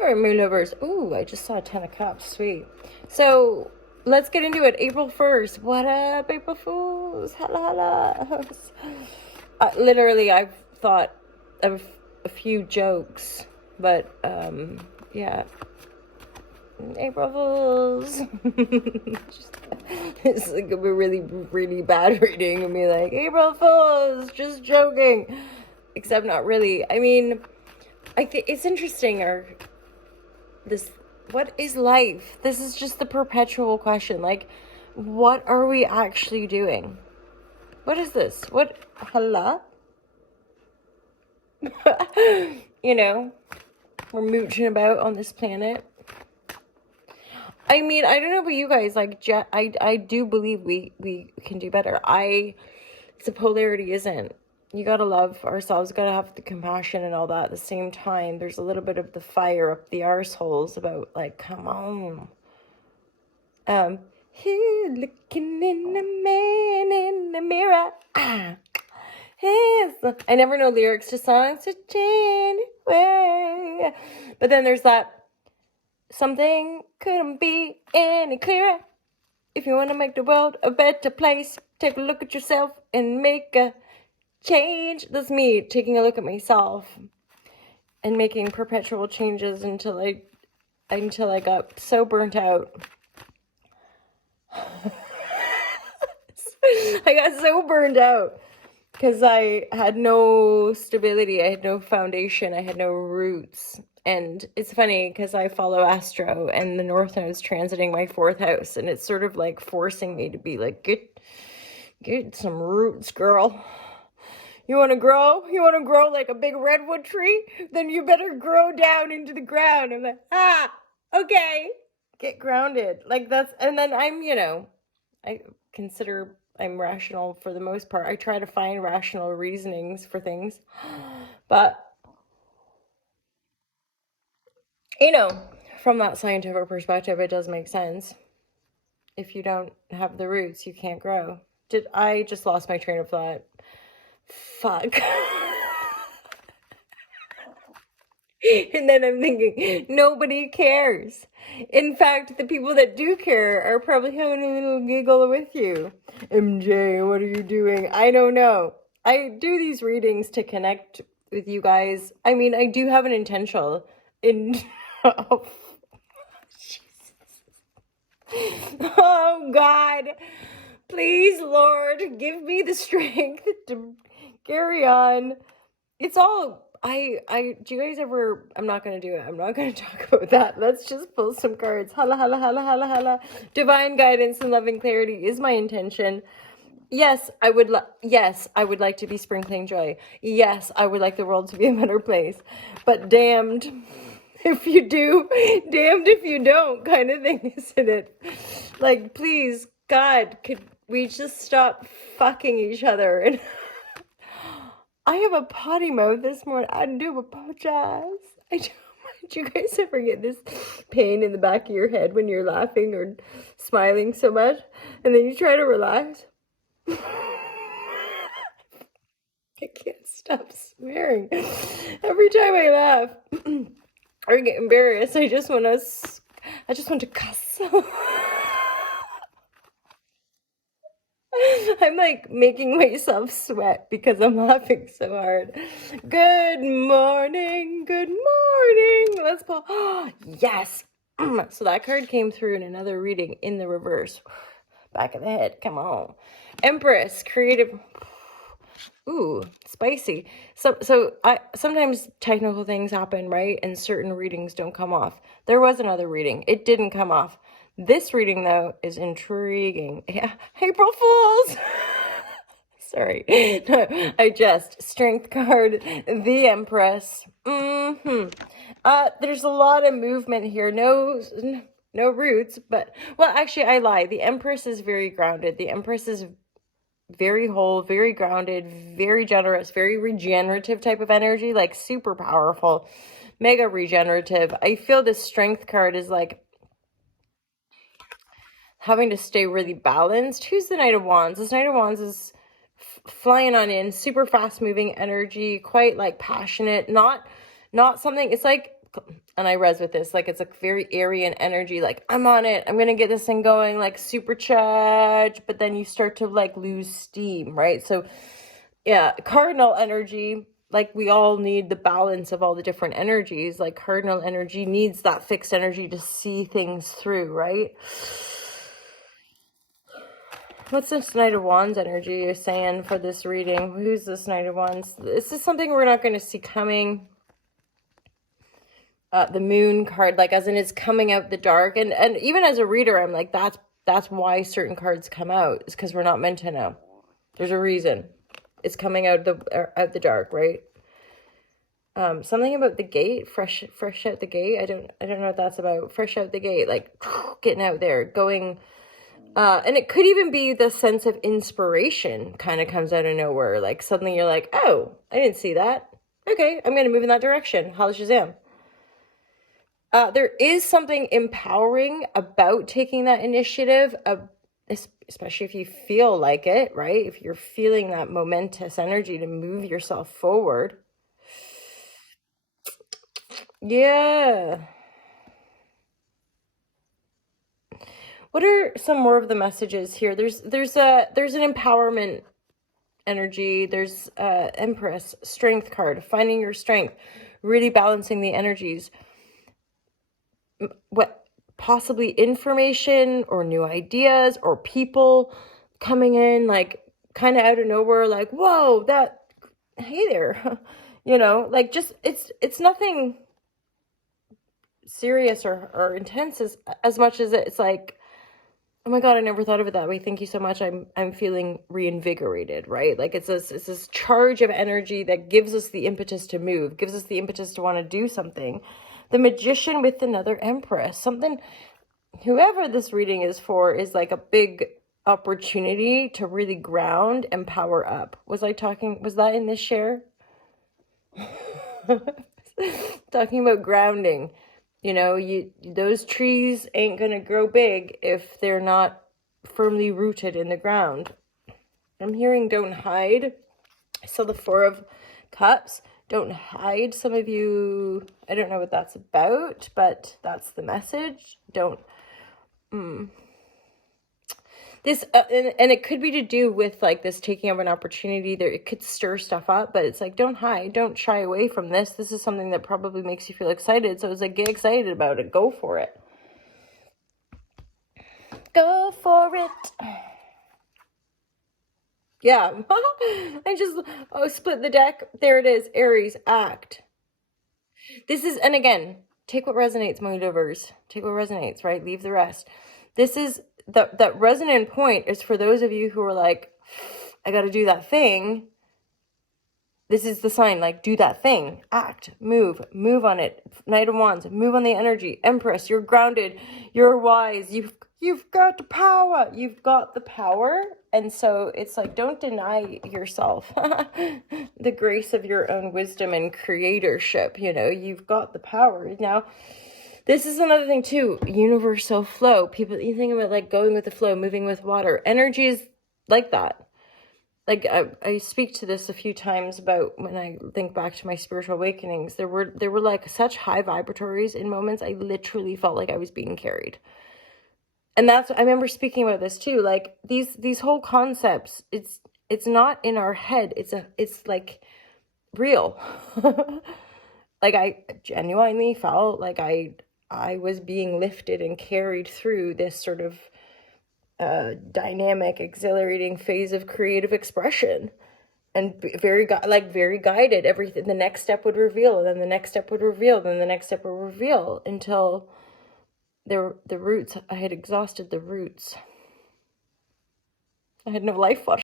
All right, my lovers. Ooh, I just saw a 10 of cups. Sweet. So let's get into it. April 1st. What up, April Fools? Holla. Literally, I've thought of a few jokes, but yeah. April Fools. It's like a really, really bad reading and be like, April Fools, just joking. Except not really. I mean, I think it's interesting, what is life? This is just the perpetual question. Like, what are we actually doing? What is this? Hello? You know, we're mooching about on this planet. I mean, I don't know about you guys, like, I do believe we can do better. The polarity isn't. You gotta love ourselves, gotta have the compassion and all that. At the same time, there's a little bit of the fire up the arseholes about, like, come on. Here, looking in the man in the mirror. I never know lyrics to songs to change way. But then there's that, something couldn't be any clearer. If you want to make the world a better place, take a look at yourself and make a change. That's me taking a look at myself and making perpetual changes until I got so burnt out. I got so burned out because I had no stability, I had no foundation, I had no roots. And it's funny because I follow Astro and the North Node is transiting my 4th house, and it's sort of like forcing me to be like, get some roots, girl. You want to grow? You want to grow like a big redwood tree? Then you better grow down into the ground. I'm like, okay. Get grounded. Like that's, and then I'm, I consider I'm rational for the most part. I try to find rational reasonings for things. But, from that scientific perspective, it does make sense. If you don't have the roots, you can't grow. I just lost my train of thought? Fuck. And then I'm thinking, nobody cares. In fact, the people that do care are probably having a little giggle with you. MJ, what are you doing? I don't know. I do these readings to connect with you guys. I mean, I do have an intention oh, Jesus. Oh, God. Please, Lord, give me the strength to carry on. It's all... do you guys ever... I'm not going to do it. I'm not going to talk about that. Let's just pull some cards. Hala. Divine guidance and loving clarity is my intention. Yes, I would like to be sprinkling joy. Yes, I would like the world to be a better place. But damned if you do, damned if you don't, kind of thing, isn't it? Like, please, God, could we just stop fucking each other? And I have a potty mouth this morning. I do apologize. Did you guys ever get this pain in the back of your head when you're laughing or smiling so much? And then you try to relax? I can't stop swearing. Every time I laugh or get embarrassed, I just want to cuss. I'm like making myself sweat because I'm laughing so hard. Good morning. Let's pull. Oh, yes. So that card came through in another reading in the reverse. Back of the head. Come on. Empress, creative. Ooh, spicy. So sometimes technical things happen, right? And certain readings don't come off. There was another reading. It didn't come off. This reading, though, is intriguing. Yeah. April Fools! Sorry. I just. Strength card. The Empress. There's a lot of movement here. No roots, but... Well, actually, I lie. The Empress is very grounded. The Empress is very whole, very grounded, very generous, very regenerative type of energy. Like, super powerful. Mega regenerative. I feel this Strength card is like... having to stay really balanced. Who's the Knight of Wands? This Knight of Wands is flying on in, super fast moving energy, quite like passionate, not something, it's like and I res with this, like it's a very Aryan energy, like I'm on it, I'm gonna get this thing going, like supercharged, but then you start to like lose steam, right? So yeah, cardinal energy, like we all need the balance of all the different energies. Like cardinal energy needs that fixed energy to see things through, right? What's this Knight of Wands energy saying for this reading? Who's this Knight of Wands? This is something we're not going to see coming. The Moon card, like as in it's coming out the dark. And even as a reader, I'm like, that's why certain cards come out. It's because we're not meant to know. There's a reason. It's coming out the dark, right? Something about the gate, fresh out the gate. I don't know what that's about. Fresh out the gate, like getting out there, going. And it could even be the sense of inspiration kind of comes out of nowhere. Like suddenly you're like, oh, I didn't see that. Okay, I'm going to move in that direction. Holla Shazam. There is something empowering about taking that initiative, especially if you feel like it, right? If you're feeling that momentous energy to move yourself forward. Yeah. What are some more of the messages here? There's an empowerment energy. There's Empress, strength card, finding your strength, really balancing the energies. What possibly information or new ideas or people coming in, like kind of out of nowhere, like, whoa, hey there, you know, like just it's nothing serious or intense as much as it's like, oh my God, I never thought of it that way. Thank you so much. I'm feeling reinvigorated, right? Like it's this charge of energy that gives us the impetus to move, gives us the impetus to want to do something. The Magician with another Empress, something, whoever this reading is for, is like a big opportunity to really ground and power up. Was that in this share? Talking about grounding. You know, those trees ain't going to grow big if they're not firmly rooted in the ground. I'm hearing don't hide. I saw the Four of Cups. Don't hide. Some of you, I don't know what that's about, but that's the message. Don't. This and it could be to do with like this taking of an opportunity. There, it could stir stuff up, but it's like, don't hide, don't shy away from this. This is something that probably makes you feel excited. So it's like, get excited about it. Go for it. Go for it. Yeah. I split the deck. There it is. Aries, act. This is, and again, take what resonates, my lovers. Take what resonates, right? Leave the rest. This is that resonant point is for those of you who are like, I got to do that thing. This is the sign, like, do that thing, act, move on it. Knight of Wands, move on the energy. Empress, you're grounded, you're wise, you've got the power. You've got the power. And so it's like, don't deny yourself the grace of your own wisdom and creatorship. You know, you've got the power. Now, this is another thing too, universal flow. People, you think about like going with the flow, moving with water. Energy is like that. Like I speak to this a few times about when I think back to my spiritual awakenings. There were like such high vibratories in moments. I literally felt like I was being carried. And that's, I remember speaking about this too. Like these whole concepts, it's not in our head. It's like real. Like I genuinely felt like I was being lifted and carried through this sort of dynamic, exhilarating phase of creative expression, and very guided. Everything, the next step would reveal, and then the next step would reveal, then the next step would reveal, until the roots. I had exhausted the roots. I had no life